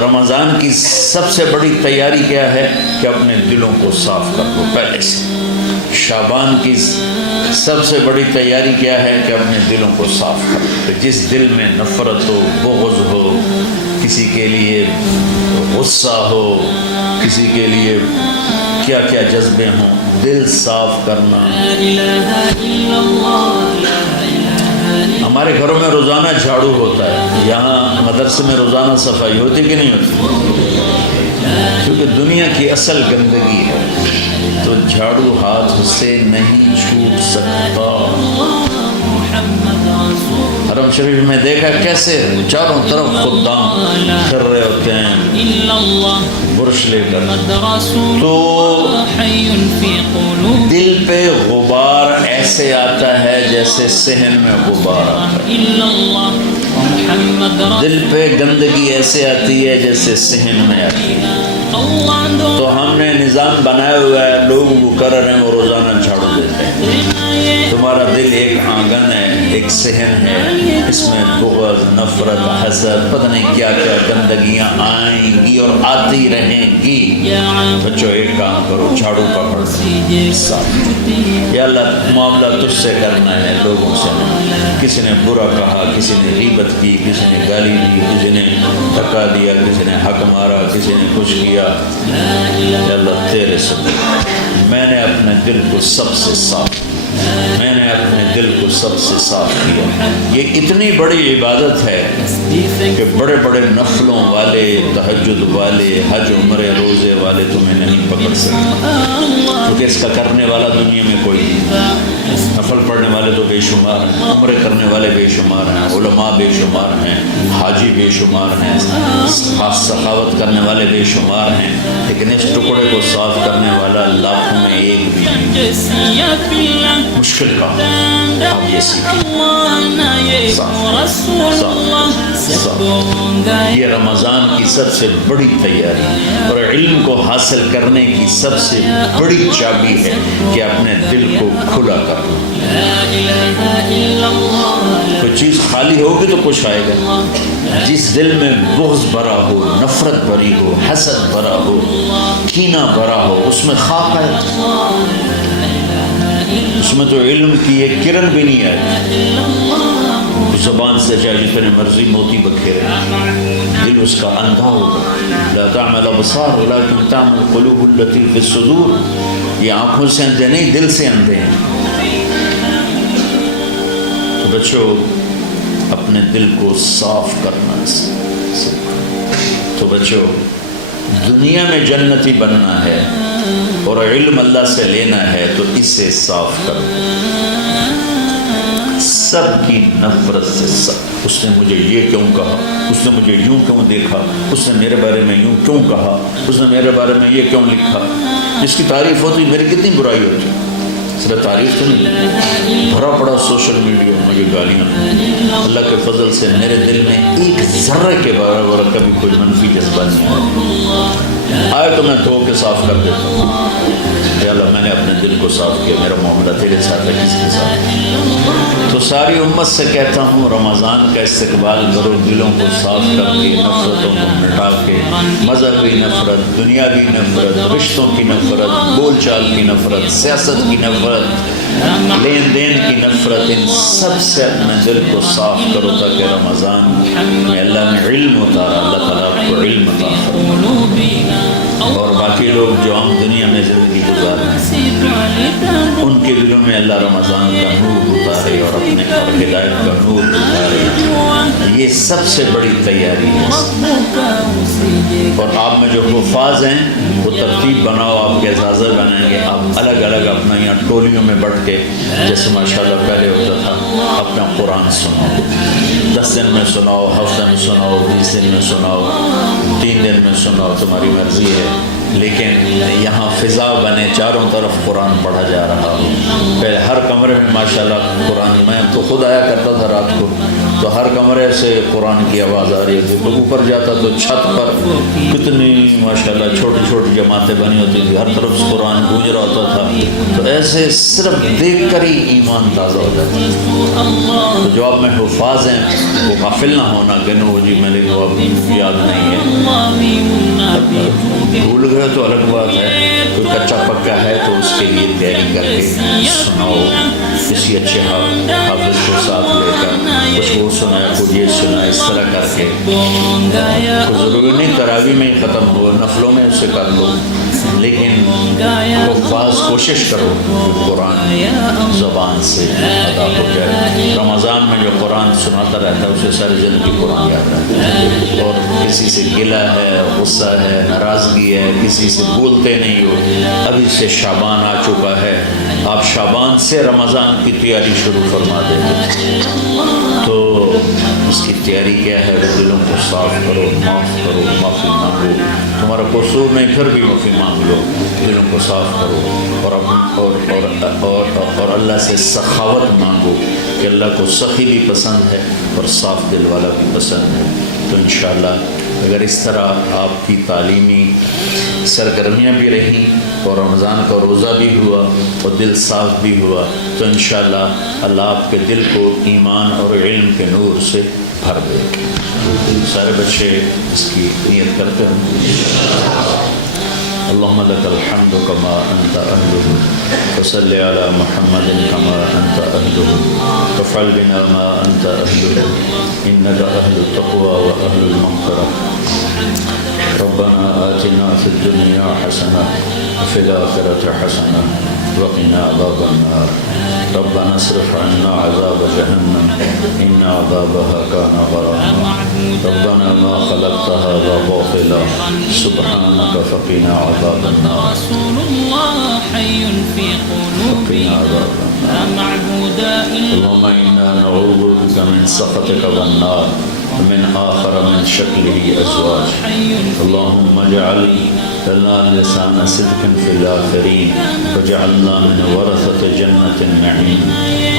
رمضان کی سب سے بڑی تیاری کیا ہے کہ اپنے دلوں کو صاف کر لو پہلے سے۔ شعبان کی سب سے بڑی تیاری کیا ہے کہ اپنے دلوں کو صاف کر لو۔ جس دل میں نفرت ہو، بغض ہو، کسی کے لیے غصہ ہو، کسی کے لیے کیا کیا جذبے ہوں، دل صاف کرنا۔ ہمارے گھروں میں روزانہ جھاڑو ہوتا ہے، یہاں مدرسے میں روزانہ صفائی ہوتی کہ نہیں ہوتی؟ کیونکہ دنیا کی اصل گندگی ہے تو جھاڑو ہاتھ سے نہیں چھوٹ سکتا۔ حرم شریف میں دیکھا کیسے چاروں طرف خدام پھر رہے ہوتے ہیں برش لے کر، تو دل پہ غبار ایسے آتا ہے جیسے صحن میں غبار آتا ہے، دل پہ گندگی ایسے آتی ہے جیسے صحن میں آتی ہے۔ تو ہم نے نظام بنایا ہوا ہے، لوگ مقرر ہیں وہ روزانہ جھاڑو دیتے ہیں۔ تمہارا دل ایک آنگن ہے، ایک صحن ہے، اس میں بغض، نفرت، حسد، پتہ نہیں کیا کیا گندگیاں آئیں گی اور آتی رہیں گی۔ بچوں ایک کام کرو، جھاڑو پکڑ صاف۔ یا اللہ معاملہ تجھ سے کرنا ہے، لوگوں سے نہیں۔ کسی نے برا کہا، کسی نے غیبت کی، کسی نے گالی دی، کسی نے دھکا دیا، کسی نے حق مارا، کسی نے کچھ کیا، یا اللہ تیرے سے میں نے اپنے دل کو سب سے صاف، میں نے اپنے دل کو سب سے صاف کیا۔ یہ اتنی بڑی عبادت ہے کہ بڑے بڑے نفلوں والے، تہجد والے، حج عمرے روزے والے تمہیں نہیں پکڑ سکتے، کیونکہ اس کا کرنے والا دنیا میں کوئی نہیں۔ نفل پڑھنے والے تو بے شمار ہیں، عمرے کرنے والے بے شمار ہیں، علماء بے شمار ہیں، حاجی بے شمار ہیں، سخاوت کرنے والے بے شمار ہیں، لیکن اس ٹکڑے کو صاف کرنے والا لاکھوں میں ایک بھی نہیں۔ مشکل کا آپ یہ سیکھیں۔ یہ رمضان کی سب سے بڑی تیاری اور علم کو حاصل کرنے کی سب سے بڑی چابی ہے کہ اپنے دل کو کھلا کر لو۔ کوئی چیز خالی ہوگی تو کچھ آئے گا۔ جس دل میں بغض بھرا ہو، نفرت بھری ہو، حسد بھرا ہو، کینہ بھرا ہو، اس میں خاک ہے، اس میں تو علم کی ایک کرن بھی نہیں آئی۔ زبان سے چاہے جتنے مرضی موتی بکھیرے، دل اس کا اندھا ہوگا۔ لا تعمل ابصار ولكن تعمل القلوب التي في الصدور۔ یہ آنکھوں سے اندھے نہیں، دل سے اندھے ہیں۔ تو بچوں اپنے دل کو صاف کرنا۔ تو بچوں دنیا میں جنتی بننا ہے اور علم اللہ سے لینا ہے تو اسے صاف کرو۔ سب کی نفرت سے سب، اس نے مجھے یہ کیوں کہا، اس نے مجھے یوں کیوں دیکھا، اس نے میرے بارے میں یوں کیوں کہا، اس نے میرے بارے میں یہ کیوں لکھا۔ جس کی تعریف ہوتی میری کتنی برائی ہوتی، صرف تعریف تو نہیں، بھرا پڑا سوشل میڈیا مجھے گالیاں۔ اللہ کے فضل سے میرے دل میں ایک ذرے کے برابر کبھی کوئی منفی جذبہ نہیں آئے تو میں دھو کے صاف کر دیتا ہوں۔ یا اللہ میں نے اپنے دل کو صاف کیا، میرا معاملہ تیرے ساتھ ہے، کس کے ساتھ؟ تو ساری امت سے کہتا ہوں رمضان کا استقبال کرو، دلوں کو صاف کر کے، نفرتوں کو مٹا کے، مذہبی نفرت، دنیاوی نفرت، رشتوں کی نفرت، بول چال کی نفرت، سیاست کی نفرت، لین دین کی نفرت، ان سب سے اپنے دل کو صاف کرو تاکہ رمضان میں اللہ نے علم اتارا، اللہ تعالیٰ آپ کو علم عطا فرمائے۔ اور باقی لوگ جو ہم دنیا میں زندگی گزار رہے ہیں ان کے دلوں میں اللہ رمضان کا نور اتارے اور اپنے اور ہدایت کا نور اتارے۔ یہ سب سے بڑی تیاری ہے۔ اور آپ میں جو حفاظ ہیں وہ ترتیب بناؤ، آپ کے اعزازہ بنائیں گے، آپ الگ الگ اپنا یہاں ٹولیوں میں بڑھ کے، جیسے ماشاءاللہ پہلے ہوتا تھا، اپنا قرآن سناؤ، 10 دن میں سناؤ، ہفتہ میں سناؤ، 20 دن میں سناؤ، 3 دن میں سناؤ، تمہاری مرضی ہے، لیکن یہاں فضا بنے، چاروں طرف قرآن پڑھا جا رہا ہو۔ پہلے ہر کمرے میں ماشاءاللہ قرآن، میں تو خود آیا کرتا تھا رات کو، تو ہر کمرے سے قرآن کی آواز آ رہی تھی، تو اوپر جاتا تو چھت پر کتنی ماشاءاللہ چھوٹی چھوٹی جماعتیں بنی ہوتی تھی، ہر طرف سے قرآن گونج رہا ہوتا تھا، تو ایسے صرف دیکھ کر ہی ایمان تازہ ہو جاتا ہے۔ تو جو آپ میں حفاظ ہیں وہ غافل نہ ہونا کہ نو جی میرے کو اب یاد نہیں ہے، بھول گئے تو الگ بات ہے، کوئی کچا پکا ہے تو اس کے لیے تیاری کر کے سناؤ، کسی اچھے حافظ کو ساتھ لے کر کچھ وہ سنایا کچھ یہ سنا، اس طرح کر کے ضروری نہیں تراویح میں ہی ختم ہو، نفلوں میں اسے کر لو، لیکن وہ بعض کوشش کرو کہ قرآن زبان سے ادا ہو جائے۔ رمضان میں جو قرآن سناتا رہتا ہے اسے ساری زندگی قرآن یاد رہتا ہے، اور کسی سے گلہ ہے، غصہ ہے، ناراضگی ہے، کسی سے بولتے نہیں ہو۔ ابھی سے شعبان آ چکا ہے، آپ شعبان سے رمضان کی تیاری شروع فرما دیں، تو اس کی تیاری کیا ہے؟ دلوں کو صاف کرو، معاف کرو، معافی مانگو، تمہارا قصور نہیں پھر بھی معافی مانگ لو، دلوں کو صاف کرو، اور اللہ سے سخاوت مانگو کہ اللہ کو سخی بھی پسند ہے اور صاف دل والا بھی پسند ہے۔ تو انشاءاللہ اگر اس طرح آپ کی تعلیمی سرگرمیاں بھی رہیں اور رمضان کا روزہ بھی ہوا اور دل صاف بھی ہوا، تو انشاءاللہ اللہ آپ کے دل کو ایمان اور علم کے نور سے بھر دے۔ سارے بچے اس کی نیت کرتے ہیں۔ اللهم لك الحمد كما أنت أهله، وصل على محمد كما أنت أهله، وافعل بنا ما أنت أهله، إنك أهل التقوى وأهل المغفرة۔ ربنا آتنا في الدنيا حسنة وفي الآخرة حسنة وقنا عذاب النار۔ ربنا اصرف عنا عذاب جهنم إن عذابها كان غراما۔ ربنا ما خلقت هذا باطلا سبحانك فقنا عذاب النار۔ وقنا عذاب النار۔ اللهم إنا نعوذ بك من سخطك والنار ومن آخر من شكله أزواج۔ اللهم اجعل لنا لسان صدق في الآخرين واجعلنا من ورثة جنة النعيم۔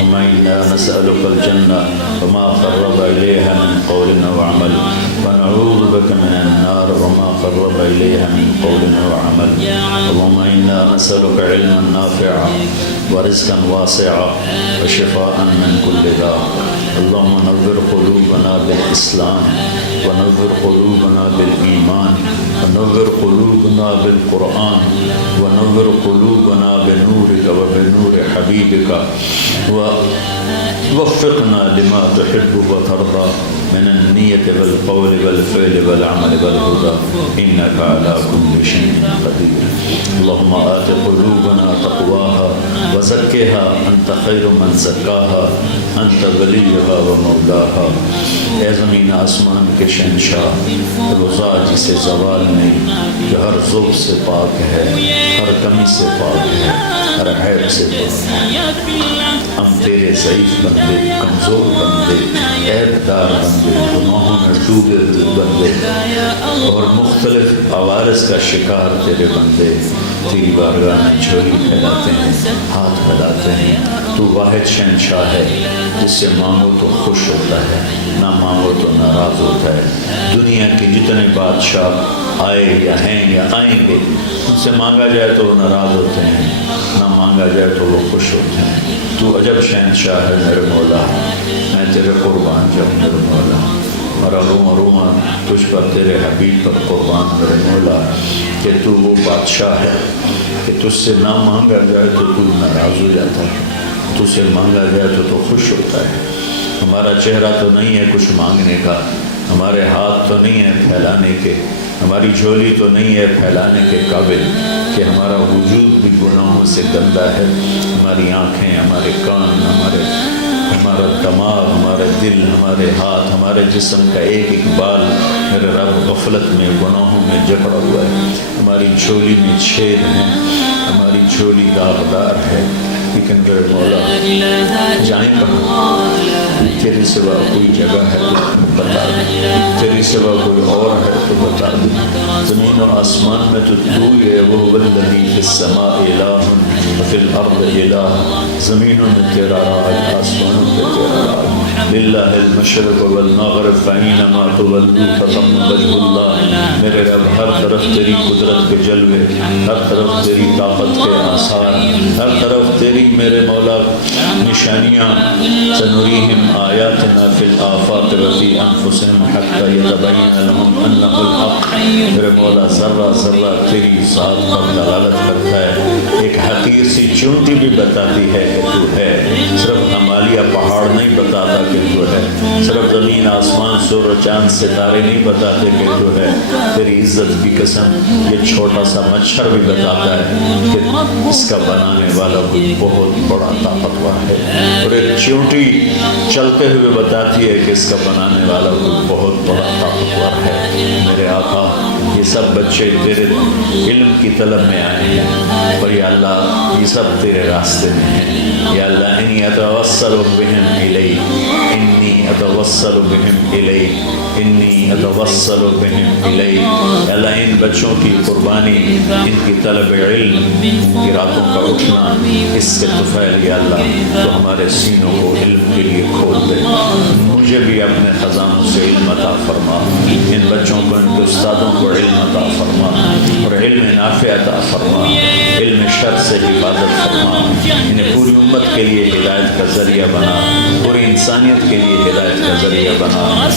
اللهم إنا نسألك الجنة وما قرب إليها من قول وعمل، ونعوذ بك من النار وما قرب إليها من قول وعمل۔ اللهم إنا نسألك علما نافعا ورزقا واسعا وشفاء من كل داء۔ اللهم نور قلوبنا بالإسلام، ونور قلوبنا بالإيمان، ونور قلوبنا بالقرآن، ونور قلوبنا بنورك وبنور حبيبك، ووفقنا لما تحب وترضى من النية والقول والفعل والعمل والهدى، إنك على كل شيء قدير۔ اللهم آت قلوبنا تقواها وزكها أنت خير من زكاها أنت وليها ومولاها۔ اے زمین آسمان کے شہنشاہ، روزہ جسے زوال نہیں، جو ہر ذوق سے پاک ہے، ہر کمی سے پاک ہے، ہر عیب سے پاک ہے، ہم تیرے ضعیف بندے، کمزور بندے، عیب دار بندے، گناہوں میں ڈوبے ہوئے بندے اور مختلف عوارض کا شکار تیرے بندے تیری بارگاہ میں جھولی پھیلاتے ہیں، ہاتھ پھیلاتے ہیں۔ تو واحد شہنشاہ ہے جس سے مانگو تو خوش ہوتا ہے، نہ مانگو تو ناراض ہوتا ہے۔ دنیا کے جتنے بادشاہ آئے یا ہیں یا آئیں گے، ان سے مانگا جائے تو وہ ناراض ہوتے ہیں، نہ مانگا جائے تو وہ خوش ہوتے ہیں۔ تو عجب شہنشاہ ہے میرے مولا، میں تیرے قربان جاؤں میرے مولا، میرا روما روما تجھ پر تیرے حبیب پر قربان میرے مولا، کہ تو وہ بادشاہ ہے کہ تجھ سے نہ مانگا جائے تو تو ناراض ہو جاتا ہے، تجھ سے مانگا جائے تو خوش ہوتا ہے۔ ہمارا چہرہ تو نہیں ہے کچھ مانگنے کا، ہمارے ہاتھ تو نہیں ہے پھیلانے کے، ہماری جھولی تو نہیں ہے پھیلانے کے قابل، کہ ہمارا وجود بھی گناہوں سے گندا ہے، ہماری آنکھیں، ہمارے کان، ہمارا دماغ، ہمارا دل، ہمارے ہاتھ، ہمارے جسم کا ایک ایک بال میرے رب غفلت میں گناہوں میں جکڑا ہوا ہے، ہماری جھولی میں چھید ہیں، ہماری جھولی داغدار ہے، لیکن میرے مولا جائیں کہاں؟ تیرے سوا کوئی جگہ ہے تو بتا دے، تیرے سوا کوئی اور ہے تو بتا دے۔ زمین و آسمان میں تو تو ہی ہے، وہ والذی فی السماء الہ وفی الارض الہ، زمینوں میں تیرا راج، آسمانوں میں تیرا راج۔ للہ المشرق والمغرب فأینما تولوا فثم وجہ اللہ، میرے رب ہر طرف تیری قدرت قدرت کے جلوے، ہر طرف تیری طاقت کے آثار، ہر طرف تیری میرے مولا نشانیاں، سنریہم آیاتنا فی الآفاق وفی انفسہم حتی یتبین لہم انہ الحق۔ میرے مولا ذرہ ذرہ تیری ذات پر دلالت کرتا ہے، ایک حقیر سی چونٹی بھی بتاتی ہے کہ تو ہے، صرف ہمالیہ پہاڑ نہیں بتاتا کہ تو ہے، صرف زمین آسمان سور و چاند ستارے نہیں بتاتے کہ تو ہے، تیری عزت کی قسم یہ چھوٹا سا مچھر بھی بتاتا ہے کہ اس کا بنانے والا کوئی بہت بڑا طاقتور ہے، اور ایک چونٹی چلتے ہوئے بتاتی ہے کہ اس کا بنانے والا کوئی بہت بڑا طاقتور ہے۔ میرے آقا یہ سب بچے تیرے علم کی طلب میں آئے ہیں، اور یا اللہ یہ سب تیرے راستے میں ہیں، یا اللہ انی اتوسل بہم الیک، انی اتوسل بہم الیک، انی اتوسل بہم الیک۔ یا اللہ ان بچوں کی قربانی، ان کی طلب علم، ان کی راتوں کا اٹھنا، اس کے طفیل یا اللہ تو ہمارے سینوں کو علم کے لیے کھول دے، مجھے بھی اپنے خزانوں سے علم عطا فرما، ان بچوں کو، ان کے استادوں کو علم عطا فرما، اور علم نافع عطا فرما، علم شر سے حفاظت فرما، انہیں پوری امت کے لیے ہدایت کا ذریعہ بنا، پوری انسانیت کے لیے ہدایت کا ذریعہ بنا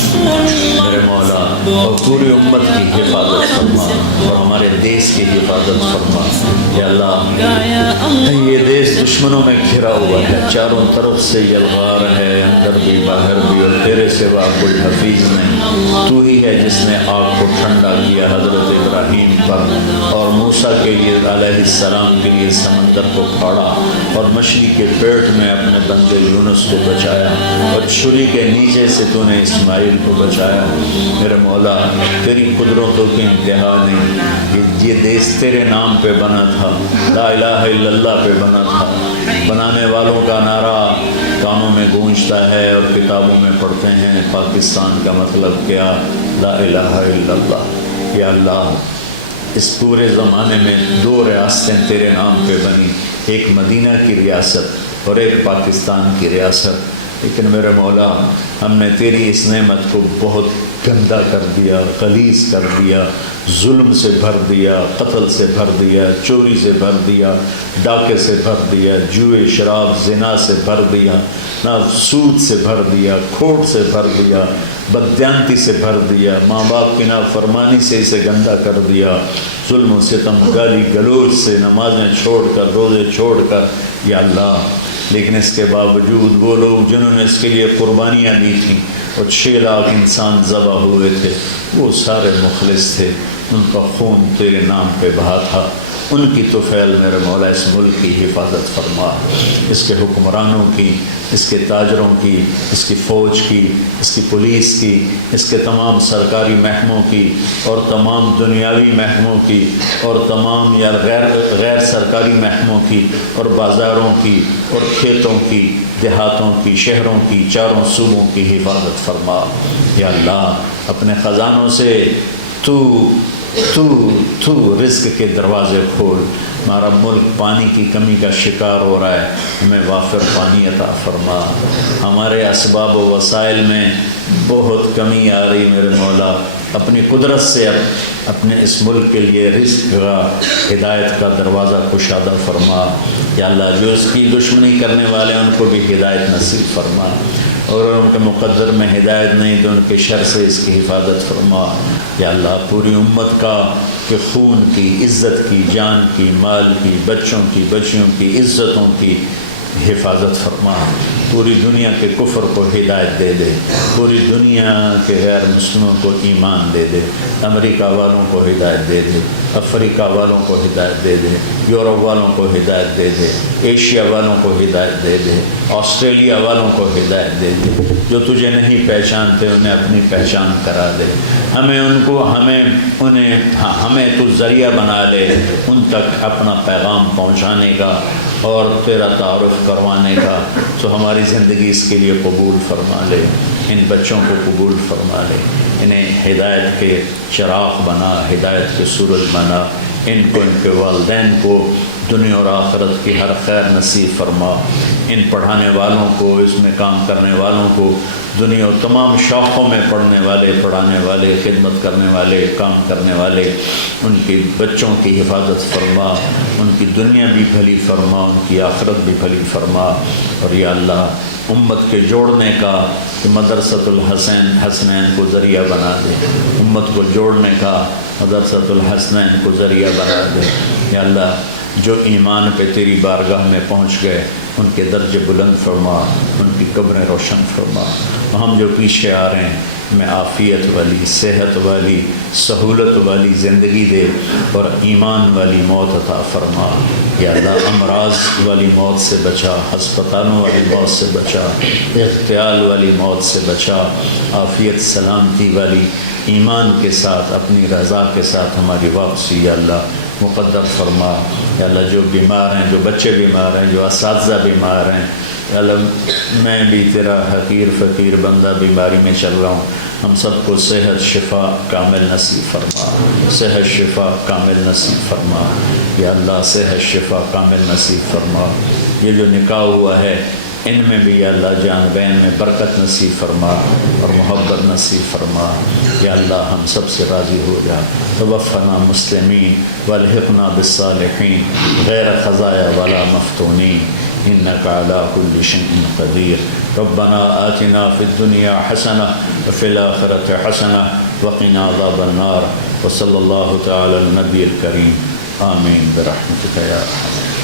میرے مولا، اور پوری امت کی حفاظت فرما، اور ہمارے دیس کی حفاظت فرما۔ یا اللہ یہ دیس دشمنوں میں گھرا ہوا ہے، چاروں طرف سے یلغار ہے، اندر بھی باہر بھی، اور تیرے سوا کوئی حفیظ نہیں، تو ہی ہے جس نے آگ کو ٹھنڈا کیا حضرت ابراہیم پر، اور موسیٰ کے لیے علیہ السلام کے لیے سمندر کو پھاڑا، اور مچھلی کے پیٹ میں اپنے بندے یونس کو بچایا، اور چھری کے نیچے سے تو نے اسماعیل کو بچایا۔ میرے مولا تیری قدرتوں کی انتہا نہیں، یہ دیس تیرے نام پہ بنا تھا، لا الہ الا اللہ پہ بنا تھا، بنانے والوں کا نعرہ کانوں میں گونجتا ہے اور کتابوں میں پڑھتے ہیں، پاکستان کا مطلب کیا؟ لا الہ الا اللہ۔ یا اللہ اس پورے زمانے میں دو ریاستیں تیرے نام پہ بنی، ایک مدینہ کی ریاست اور ایک پاکستان کی ریاست، لیکن میرے مولا ہم نے تیری اس نعمت کو بہت گندا کر دیا، غلیظ کر دیا، ظلم سے بھر دیا، قتل سے بھر دیا، چوری سے بھر دیا، ڈاکے سے بھر دیا، جوئے شراب زنا سے بھر دیا، نہ سود سے بھر دیا، کھوٹ سے بھر دیا، بددیانتی سے بھر دیا، ماں باپ کی نافرمانی سے اسے گندا کر دیا، ظلم و ستم، گالی گلوچ سے، نمازیں چھوڑ کر، روزے چھوڑ کر، یا اللہ لیکن اس کے باوجود وہ لوگ جنہوں نے اس کے لیے قربانیاں دی تھیں، اور 6 لاکھ انسان ذبح ہوئے تھے، وہ سارے مخلص تھے، ان کا خون تیرے نام پہ بہا تھا، ان کی طفیل میرے مولا اس ملک کی حفاظت فرما، اس کے حکمرانوں کی، اس کے تاجروں کی، اس کی فوج کی، اس کی پولیس کی، اس کے تمام سرکاری محکموں کی، اور تمام دنیاوی محکموں کی، اور تمام یا غیر سرکاری محکموں کی، اور بازاروں کی، اور کھیتوں کی، دیہاتوں کی، شہروں کی، چاروں صوبوں کی حفاظت فرما۔ یا اللہ اپنے خزانوں سے تو رزق کے دروازے کھول، ہمارا ملک پانی کی کمی کا شکار ہو رہا ہے، ہمیں وافر پانی عطا فرما، ہمارے اسباب و وسائل میں بہت کمی آ رہی میرے مولا، اپنی قدرت سے اپنے اس ملک کے لیے رزق کا، ہدایت کا دروازہ کشادہ فرما۔ یا اللہ جو اس کی دشمنی کرنے والے ہیں ان کو بھی ہدایت نصیب فرما، اور ان کے مقدر میں ہدایت نہیں تو ان کے شر سے اس کی حفاظت فرما۔ یا اللہ پوری امت کا کہ خون کی، عزت کی، جان کی، مال کی، بچوں کی، بچیوں کی، عزتوں کی حفاظت فرما، پوری دنیا کے کفر کو ہدایت دے دے، پوری دنیا کے غیر مسلموں کو ایمان دے دے، امریکہ والوں کو ہدایت دے دے، افریقہ والوں کو ہدایت دے دے، یورپ والوں کو ہدایت دے دے، ایشیا والوں کو ہدایت دے دے، آسٹریلیا والوں کو ہدایت دے دے، جو تجھے نہیں پہچانتے انہیں اپنی پہچان کرا دے، ہمیں تو ذریعہ بنا لے ان تک اپنا پیغام پہنچانے کا اور تیرا تعارف کروانے کا، تو ہماری زندگی اس کے لیے قبول فرما لے، ان بچوں کو قبول فرما لے، انہیں ہدایت کے چراغ بنا، ہدایت کے سورج بنا، ان کو، ان کے والدین کو دنیا اور آخرت کی ہر خیر نصیب فرما۔ ان پڑھانے والوں کو، اس میں کام کرنے والوں کو، دنیا اور تمام شاخوں میں پڑھنے والے، پڑھانے والے، خدمت کرنے والے، کام کرنے والے، ان کے بچوں کی حفاظت فرما، ان کی دنیا بھی بھلی فرما، ان کی آخرت بھی بھلی فرما۔ اور یا اللہ امت کے جوڑنے کا کہ مدرسۃ حسنین کو ذریعہ بنا دے، امت کو جوڑنے کا مدرسۃ الحسنین کو ذریعہ بنا دے۔ یا اللہ جو ایمان پہ تیری بارگاہ میں پہنچ گئے ان کے درجے بلند فرما، ان کی قبریں روشن فرما۔ ہم جو پیچھے آ رہے ہیں میں عافیت والی، صحت والی، سہولت والی زندگی دے اور ایمان والی موت عطا فرما۔ یا اللہ امراض والی موت سے بچا، ہسپتالوں والی موت سے بچا، اغتیال والی موت سے بچا، عافیت سلامتی والی ایمان کے ساتھ اپنی رضا کے ساتھ ہماری واپسی یا اللہ مقدر فرما۔ یا اللہ جو بیمار ہیں، جو بچے بیمار ہیں، جو اساتذہ بیمار ہیں، یا اللہ میں بھی تیرا حقیر فقیر بندہ بیماری میں چل رہا ہوں، ہم سب کو صحت شفا کامل نصیب فرما، صحت شفا کامل نصیب فرما۔ یا اللہ صحت شفا کامل نصیب فرما۔ یہ جو نکاح ہوا ہے ان میں بھی یا اللہ جان بین میں برکت نصیب فرما اور محبت نصیب فرما۔ یا اللہ ہم سب سے راضی ہو جا۔ توفنا مسلمین والحقنا بالصالحین غیر خزایا ولا مفتونین انک علی کل شیء قدیر۔ ربنا آتنا فی الدنیا حسنہ وفی الآخرۃ حسنہ وقنا عذاب النار۔ وصلی اللہ تعالی علی النبی الکریم آمین برحمتک یا ارحم۔